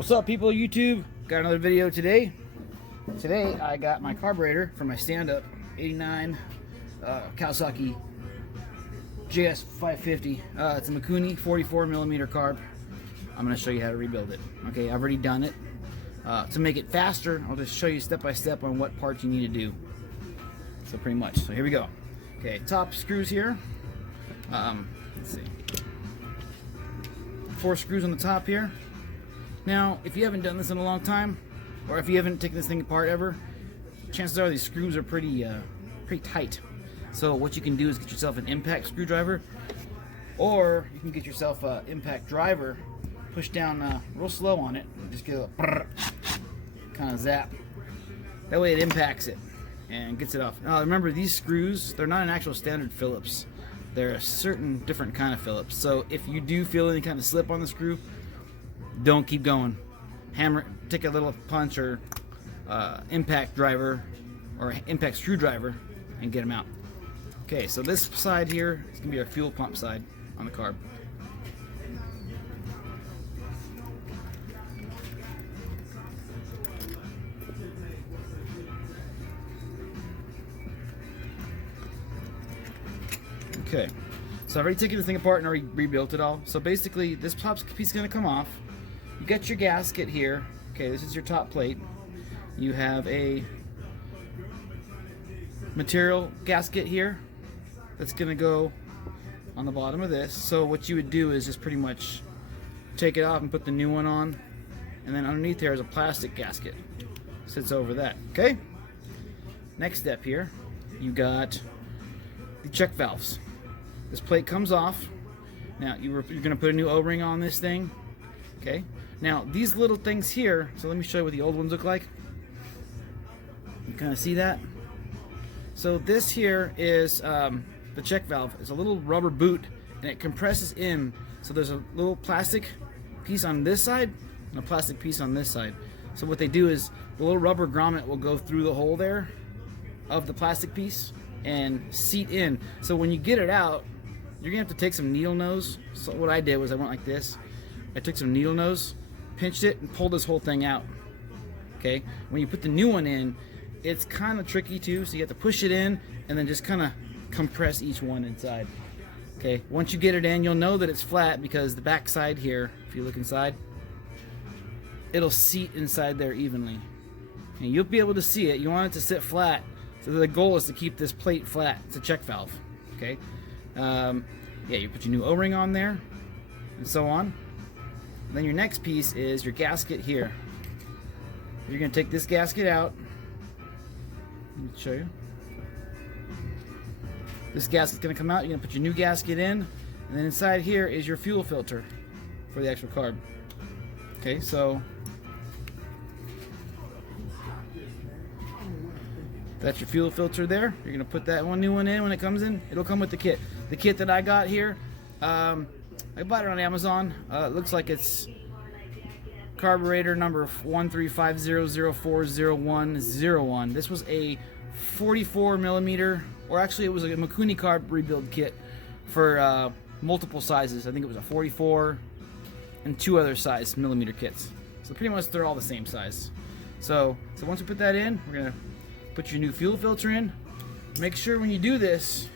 What's up, people of YouTube? Got another video today. Today I got my carburetor for my stand-up 89 Kawasaki JS550. It's a Mikuni 44mm carb. I'm going to show you how to rebuild it. Okay, I've already done it. To make it faster, I'll just show you step by step on what parts you need to do. So pretty much. So here we go. Okay, top screws here. Let's see. 4 screws on the top here. Now, if you haven't done this in a long time, or if you haven't taken this thing apart ever, chances are these screws are pretty tight. So what you can do is get yourself an impact screwdriver, or you can get yourself an impact driver, push down real slow on it, and just get a kind of zap. That way it impacts it and gets it off. Now remember, these screws, they're not an actual standard Phillips. They're a certain different kind of Phillips. So if you do feel any kind of slip on the screw, don't keep going. Hammer, take a little punch or impact driver or impact screwdriver and get them out. Okay, so this side here is gonna be our fuel pump side on the carb. Okay, so I've already taken this thing apart and already rebuilt it all. So basically, this top piece is gonna come off. You got your gasket here. Okay, this is your top plate. You have a material gasket here that's gonna go on the bottom of this. So what you would do is just pretty much take it off and put the new one on, and then underneath there is a plastic gasket. Sits over that. Okay. Next step here, you got the check valves. This plate comes off. Now you're gonna put a new O-ring on this thing. Okay. Now these little things here, so let me show you what the old ones look like. You kind of see that? So this here is the check valve. It's a little rubber boot and it compresses in. So there's a little plastic piece on this side and a plastic piece on this side. So what they do is the little rubber grommet will go through the hole there of the plastic piece and seat in. So when you get it out, you're gonna have to take some needle nose. So what I did was I went like this. I took some needle nose, pinched it, and pulled this whole thing out. Okay, when you put the new one in, it's kind of tricky too, so you have to push it in and then just kind of compress each one inside. Okay, once you get it in, you'll know that it's flat because the back side here, if you look inside, it'll seat inside there evenly. And you'll be able to see it. You want it to sit flat. So the goal is to keep this plate flat. It's a check valve. Okay, yeah, you put your new O-ring on there and so on. Then your next piece is your gasket here. You're going to take this gasket out. Let me show you. This gasket's going to come out. You're going to put your new gasket in. And then inside here is your fuel filter for the actual carb. Okay, so that's your fuel filter there. You're going to put that new one in when it comes in. It'll come with the kit. The kit that I got here, I bought it on Amazon. It looks like it's carburetor number 13500400101. This was a 44mm, or actually it was a Mikuni carb rebuild kit for multiple sizes. I think it was a 44 and 2 other size millimeter kits. So pretty much they're all the same size. So once we put that in, we're gonna put your new fuel filter in. Make sure when you do this,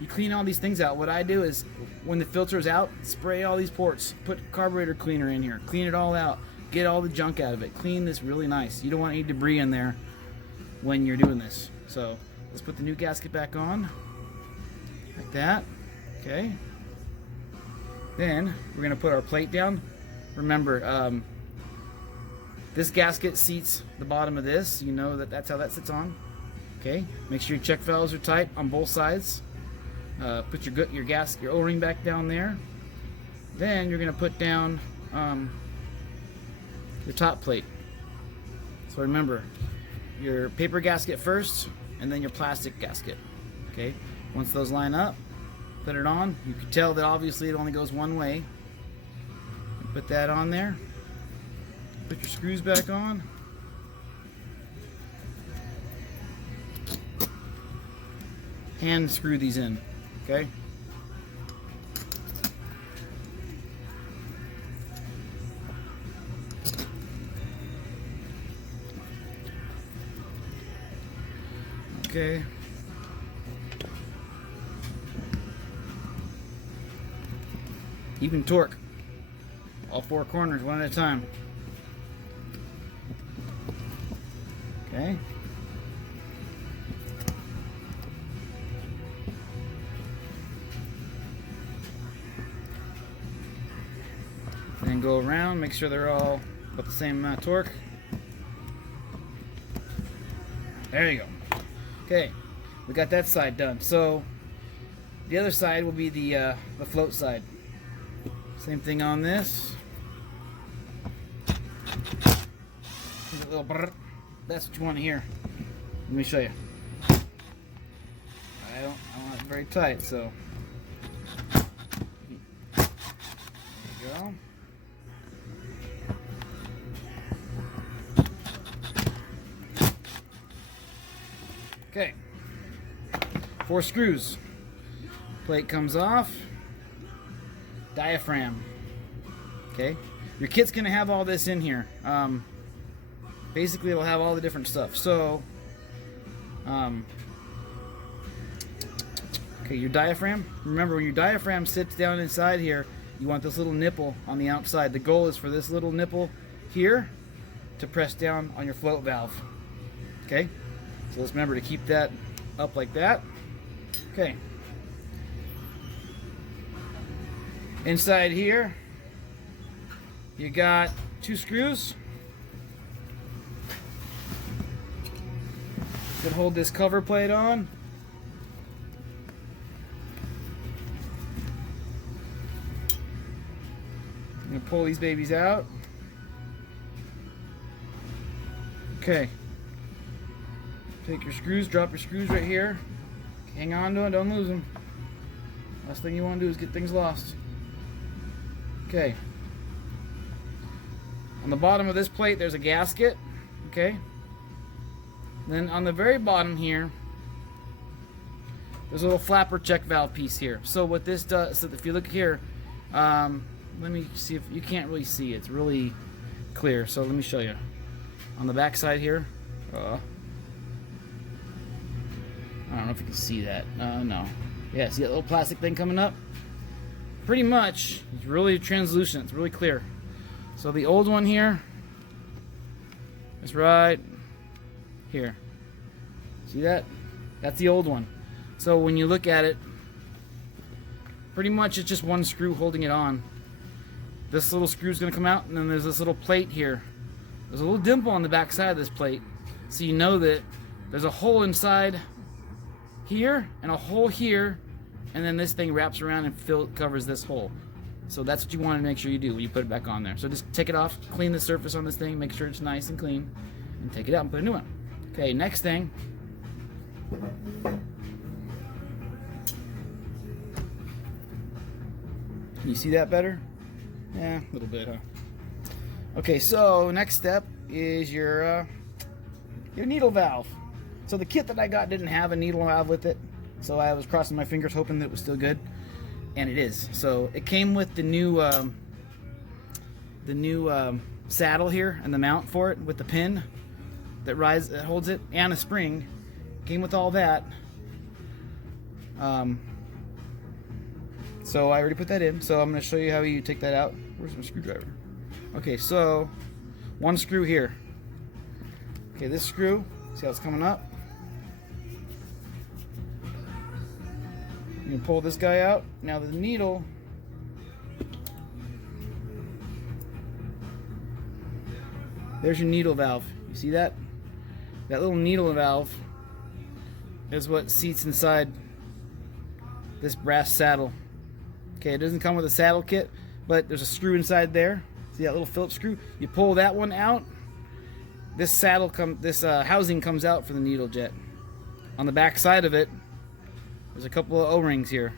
you clean all these things out. What I do is, when the filter is out, spray all these ports, put carburetor cleaner in here, clean it all out, get all the junk out of it, clean this really nice. You don't want any debris in there when you're doing this. So let's put the new gasket back on, like that. Okay. Then we're gonna put our plate down. Remember, this gasket seats the bottom of this. You know that's how that sits on. Okay. Make sure your check valves are tight on both sides. Put your O-ring back down there. Then you're going to put down your top plate. So remember, your paper gasket first, and then your plastic gasket. Okay. Once those line up, put it on. You can tell that obviously it only goes one way. Put that on there. Put your screws back on. Hand screw these in. Okay. Okay. Even torque. All four corners, one at a time. Okay. Then go around, make sure they're all about the same amount of torque. There you go. Okay, we got that side done. So the other side will be the float side. Same thing on this. A little brrr. That's what you want to hear. Let me show you. I want it very tight, so there you go. Okay. 4 screws. Plate comes off. Diaphragm. Okay. Your kit's gonna have all this in here. Basically, it'll have all the different stuff. So, okay, your diaphragm. Remember, when your diaphragm sits down inside here, you want this little nipple on the outside. The goal is for this little nipple here to press down on your float valve. Okay. So let's remember to keep that up like that. Okay. Inside here, you got 2 screws that hold this cover plate on. I'm going to pull these babies out. Okay. Take your screws, drop your screws right here. Hang on to it, don't lose them. Last thing you want to do is get things lost. Okay. On the bottom of this plate, there's a gasket. Okay. Then on the very bottom here, there's a little flapper check valve piece here. So what this does, so if you look here, let me see if you can't really see. It's really clear. So let me show you. On the back side here, I don't know if you can see that. No. Yeah, see that little plastic thing coming up? Pretty much, it's really translucent. It's really clear. So the old one here is right here. See that? That's the old one. So when you look at it, pretty much it's just one screw holding it on. This little screw is going to come out, and then there's this little plate here. There's a little dimple on the back side of this plate, so you know that there's a hole inside here and a hole here, and then this thing wraps around and covers this hole. So that's what you want to make sure you do when you put it back on there. So just take it off, clean the surface on this thing, make sure it's nice and clean, and take it out and put a new one. Okay, next thing. Can you see that better? Yeah, a little bit, huh? Okay, so next step is your needle valve. So the kit that I got didn't have a needle valve with it, so I was crossing my fingers hoping that it was still good, and it is. So it came with the new saddle here and the mount for it with the pin that holds it, and a spring. Came with all that. So I already put that in. So I'm going to show you how you take that out. Where's my screwdriver? Okay, so one screw here. Okay, this screw. See how it's coming up? You can pull this guy out. Now the needle. There's your needle valve. You see that? That little needle valve is what seats inside this brass saddle. Okay, it doesn't come with a saddle kit, but there's a screw inside there. See that little Phillips screw? You pull that one out. This housing comes out for the needle jet. On the back side of it, there's a couple of O-rings here.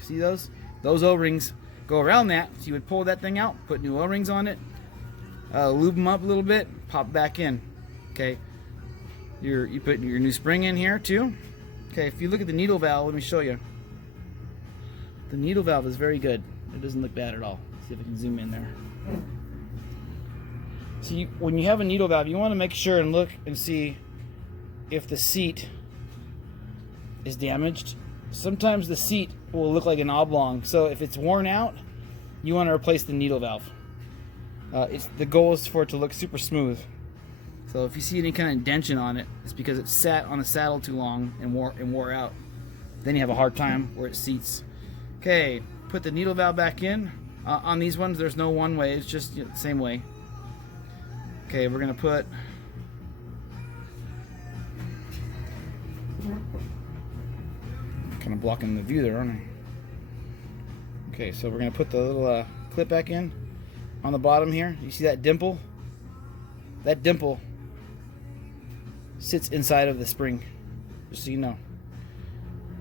See those? Those O-rings go around that. So you would pull that thing out, put new O-rings on it, lube them up a little bit, pop back in. Okay. You put your new spring in here too. Okay, if you look at the needle valve, let me show you. The needle valve is very good. It doesn't look bad at all. See if I can zoom in there. See, when you have a needle valve, you want to make sure and look and see if the seat is damaged, sometimes the seat will look like an oblong. So if it's worn out, you want to replace the needle valve. The goal is for it to look super smooth. So if you see any kind of indention on it, it's because it sat on the saddle too long and wore out. Then you have a hard time where it seats. Okay, put the needle valve back in. On these ones, there's no one way. It's just the same way. Okay, we're gonna put. Kind of blocking the view there, aren't I? Okay, so we're gonna put the little clip back in on the bottom here. You see that dimple? That dimple sits inside of the spring, just so you know.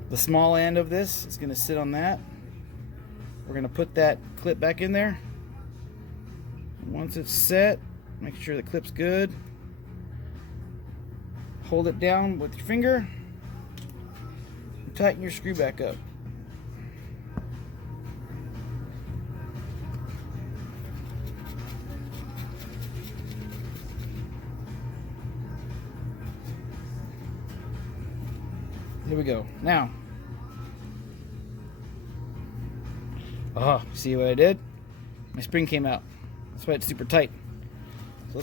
The small end of this is gonna sit on that. We're gonna put that clip back in there. Once it's set, make sure the clip's good. Hold it down with your finger. And tighten your screw back up. Here we go. Now, see what I did? My spring came out. That's why it's super tight. So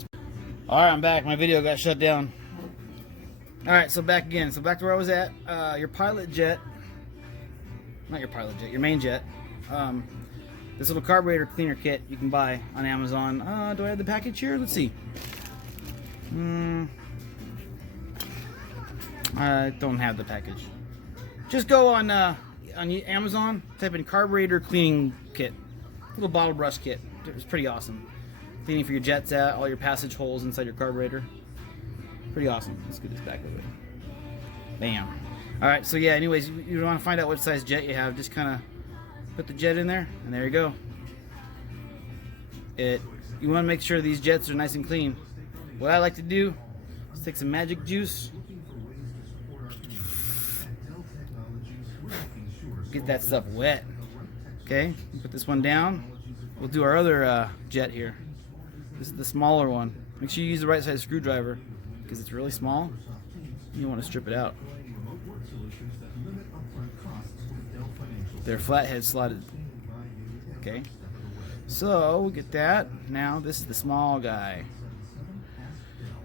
alright, I'm back. My video got shut down. Alright, so back again. So back to where I was at. Your pilot jet, not your pilot jet, your main jet. This little carburetor cleaner kit you can buy on Amazon. Do I have the package here? Let's see. I don't have the package. Just go on Amazon, type in carburetor cleaning kit. Little bottle brush kit. It's pretty awesome. Cleaning for your jets out, all your passage holes inside your carburetor. Pretty awesome. Let's get this back over there. Bam. Alright, so yeah, anyways, you want to find out what size jet you have, just kind of put the jet in there, and there you go. You want to make sure these jets are nice and clean. What I like to do is take some magic juice, get that stuff wet. Okay, put this one down. We'll do our other jet here. This is the smaller one. Make sure you use the right size screwdriver because it's really small. You want to strip it out. They're flathead slotted. Okay, so we'll get that. Now this is the small guy.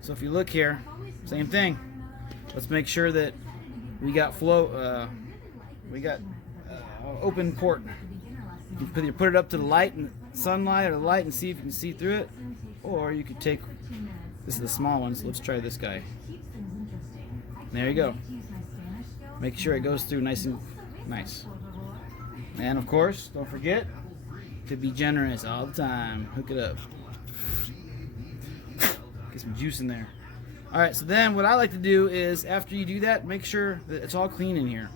So if you look here, same thing. Let's make sure that we got flow. We got open port. You can either put it up to the light and sunlight or the light and see if you can see through it, or you could take. This is the small one, so let's try this guy. There you go. Make sure it goes through nice and nice. And of course, don't forget to be generous all the time. Hook it up. Get some juice in there. Alright, so then what I like to do is after you do that, make sure that it's all clean in here.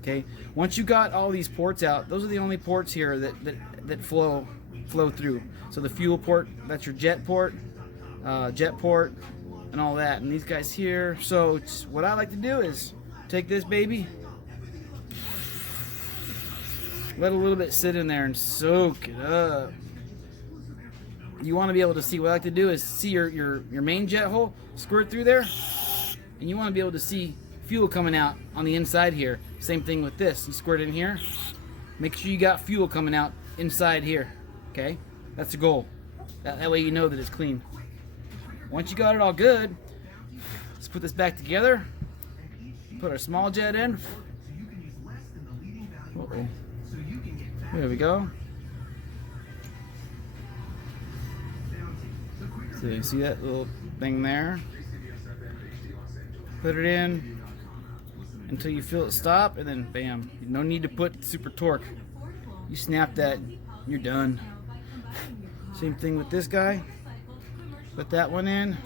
Okay? Once you got all these ports out, those are the only ports here that flow through. So the fuel port, that's your jet port, and all that. And these guys here. So what I like to do is take this baby, let a little bit sit in there and soak it up. You want to be able to see, what I like to do is see your main jet hole, squirt through there, and you want to be able to see fuel coming out on the inside here. Same thing with this. You squirt in here, make sure you got fuel coming out inside here. Okay? That's the goal. That way you know that it's clean. Once you got it all good, let's put this back together. Put our small jet in. Uh-oh. There we go. So you see that little thing there? Put it in until you feel it stop, and then bam. No need to put super torque. You snap that, you're done. Same thing with this guy. Put that one in.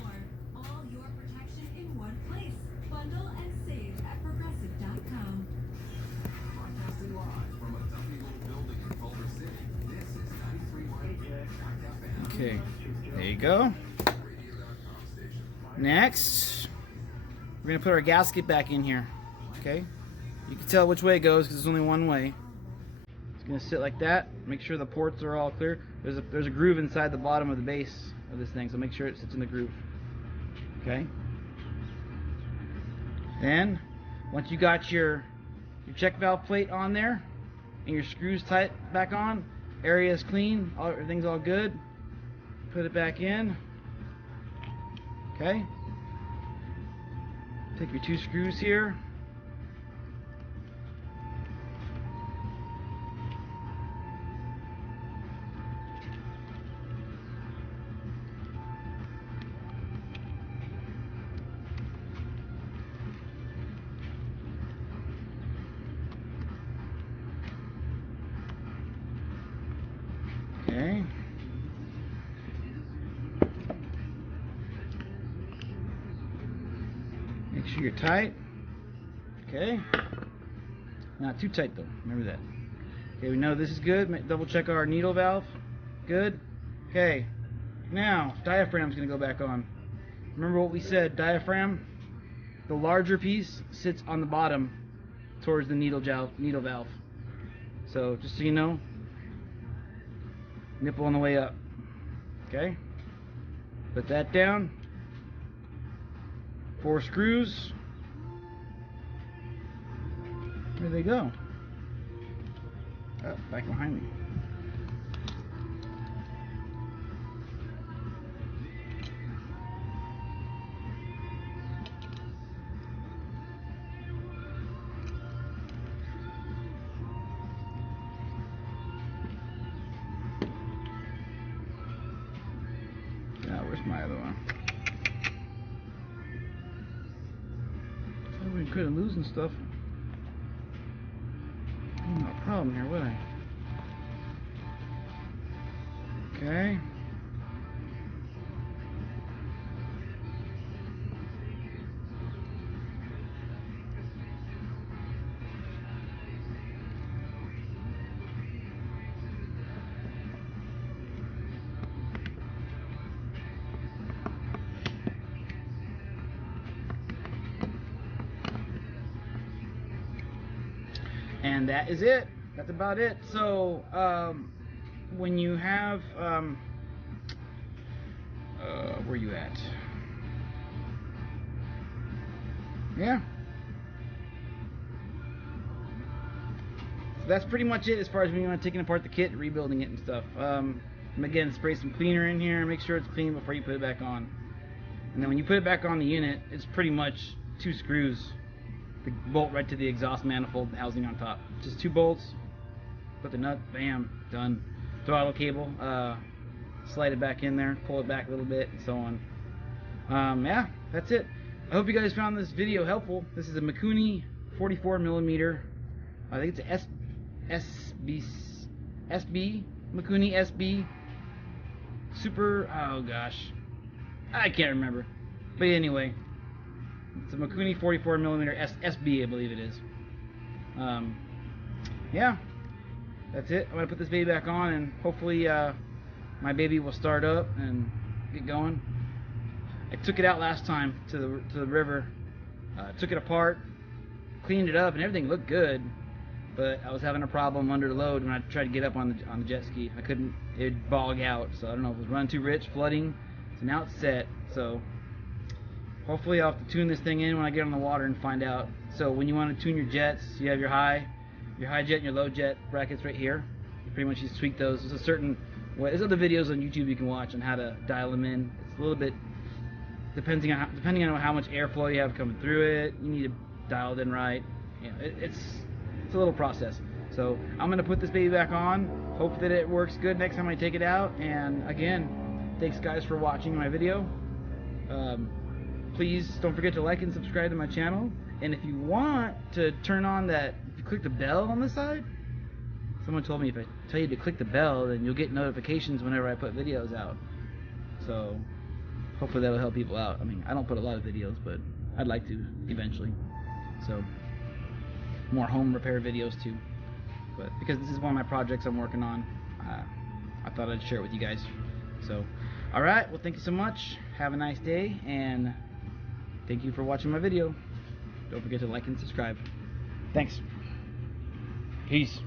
Okay, there you go. Next, we're going to put our gasket back in here. Okay, you can tell which way it goes because there's only one way. It's going to sit like that. Make sure the ports are all clear. There's a groove inside the bottom of the base of this thing, so make sure it sits in the groove. Okay. Then, once you got your your check valve plate on there, and your screws tight back on. Area is clean, everything's all good. Put it back in. Okay. Take your 2 screws here. Okay. Make sure you're tight. Okay. Not too tight though. Remember that. Okay, we know this is good. Double check our needle valve. Good. Okay. Now, diaphragm's going to go back on. Remember what we said, diaphragm, the larger piece sits on the bottom towards the needle valve. So, just so you know, nipple on the way up. Okay? Put that down. 4 screws. Where'd they go? Oh, back behind me. Now, where's my other one? I wouldn't quit losing stuff. No problem here, would I? Okay. And that is it. That's about it. So when you have where you at? Yeah. So that's pretty much it as far as when you want to taking apart the kit, rebuilding it and stuff. Again, spray some cleaner in here and make sure it's clean before you put it back on. And then when you put it back on the unit, it's pretty much 2 screws. The bolt right to the exhaust manifold housing on top. Just 2 bolts. Put the nut, bam, done. Throttle cable, slide it back in there, pull it back a little bit, and so on. Yeah, that's it. I hope you guys found this video helpful. This is a Mikuni 44mm. I think it's a SB Mikuni SB Super. Oh gosh, I can't remember. But anyway, it's a Mikuni 44mm SB, I believe it is. Yeah, that's it. I'm gonna put this baby back on, and hopefully my baby will start up and get going. I took it out last time to the river, took it apart, cleaned it up, and everything looked good. But I was having a problem under the load when I tried to get up on the jet ski. I couldn't. It'd bog out. So I don't know if it was running too rich, flooding. So now it's set. So hopefully I'll have to tune this thing in when I get on the water and find out. So when you want to tune your jets, you have your high jet and your low jet brackets right here. You pretty much just tweak those. There's a certain way. There's other videos on YouTube you can watch on how to dial them in. It's a little bit depending on how much airflow you have coming through it. You need to dial it in right. You know, it's a little process. So I'm gonna put this baby back on. Hope that it works good next time I take it out. And again, thanks guys for watching my video. Please don't forget to like and subscribe to my channel. And if you want to turn on that, if you click the bell on the side, someone told me if I tell you to click the bell, then you'll get notifications whenever I put videos out. So hopefully that'll help people out. I mean, I don't put a lot of videos, but I'd like to eventually. So more home repair videos too. But because this is one of my projects I'm working on, I thought I'd share it with you guys. So, alright, well thank you so much. Have a nice day, and thank you for watching my video. Don't forget to like and subscribe. Thanks. Peace.